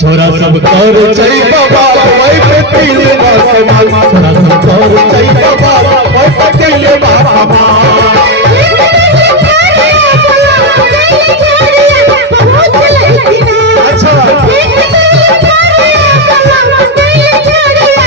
छोरा सब कर चई बाबा वही पे पीले बासमान छोरा सब कर चई बाबा वही पे पीले बासमान अच्छा छोरा सब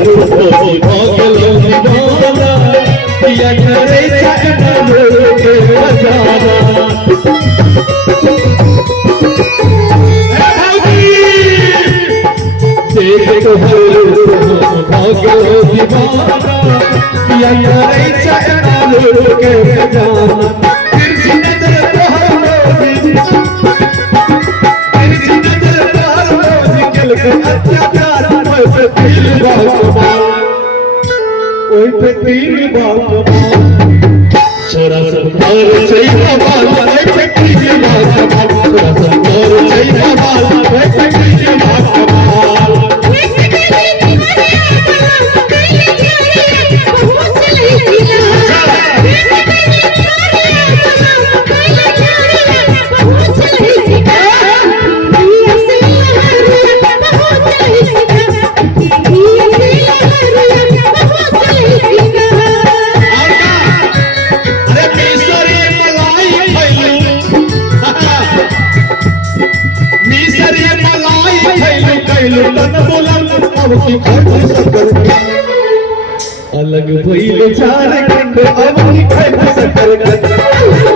कर चई बाबा वही पे पीले बासमान छोरा सब कर चई बाबा वही पे पीले बासमान अलग भइल झारखंड अब की खैर सकर